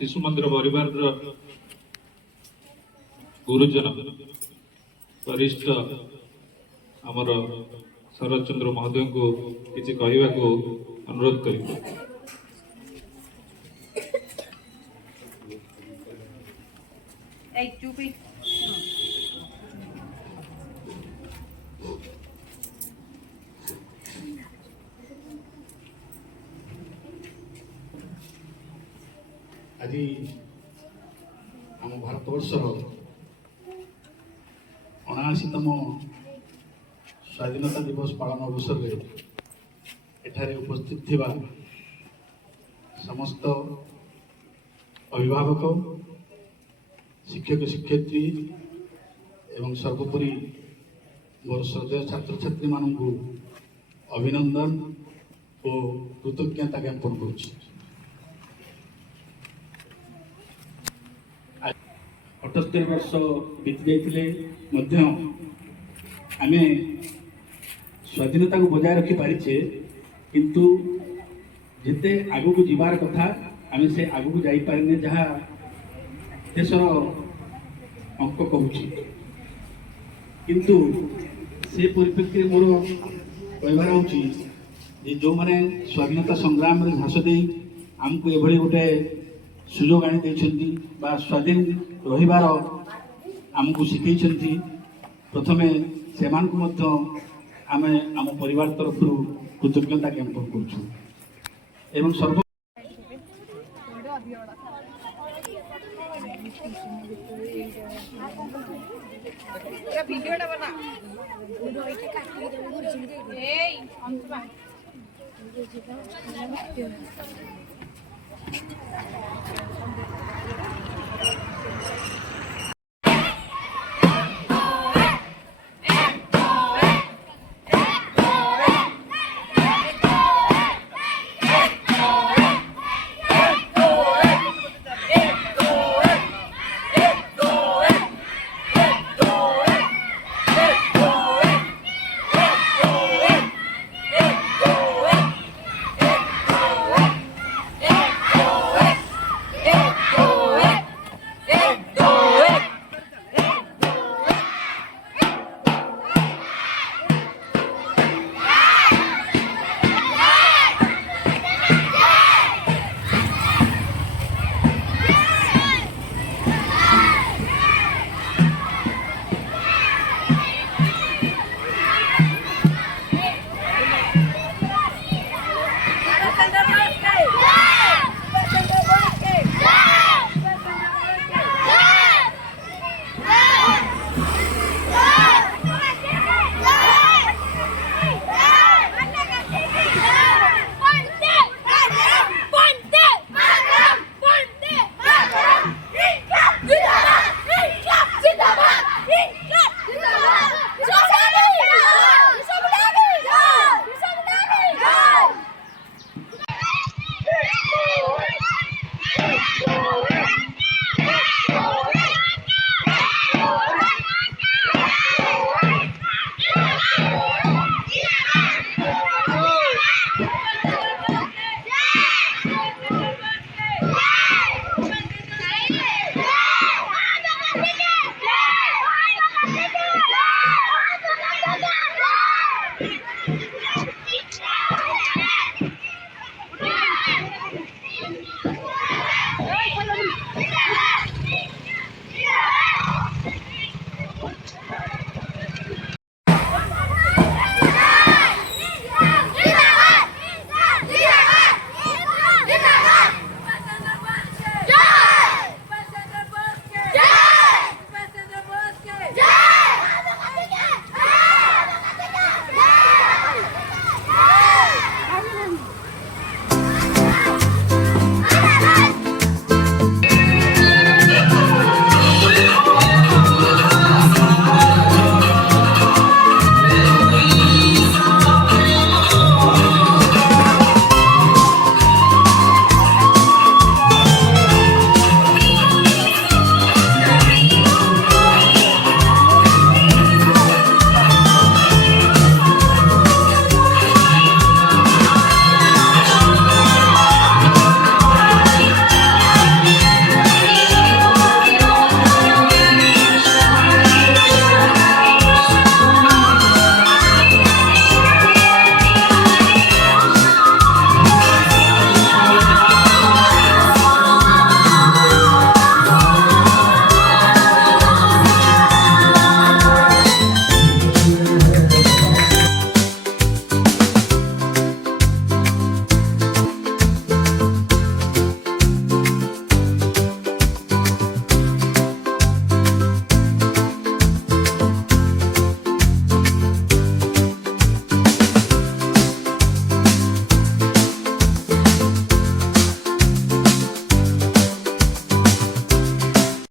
शिशु मंदिर परिवार गुरुजन वरिष्ठ आमर शरद चंद्र महोदय को किसी कहवा को अनुरोध कर आज आम भारतवर्षर 79तम स्वाधीनता दिवस पालन अवसर में एठारे उपस्थित थिबा समस्त अभिभावक शिक्षक शिक्षयित्री एवं सर्वोपरि मोर श्रद्धेय छात्र छात्री मानू अभिनंदन और कृतज्ञता ज्ञापन करुच्ची। 78 वर्ष बीती जाते आम स्वाधीनता को बजाय रखी पारिछे किंतु जिते आगु को जीवार कथा आम से आगु को जाई पारिने जहाँ देशर अंक कहूँ किंतु से परिप्रेक्षी मोर कहबार होची जो मैंने स्वाधीनता संग्राम में घास दे आमको एभली गोटे सुजोग आनी देछंती बा स्वाधीन रहिबार आमको शिखैछंती प्रथमे सेमानकु मध्य आमे आम परिवार तरफ कृतज्ञता ज्ञापन करूँ एवं सर्व वीडियोटा बना ए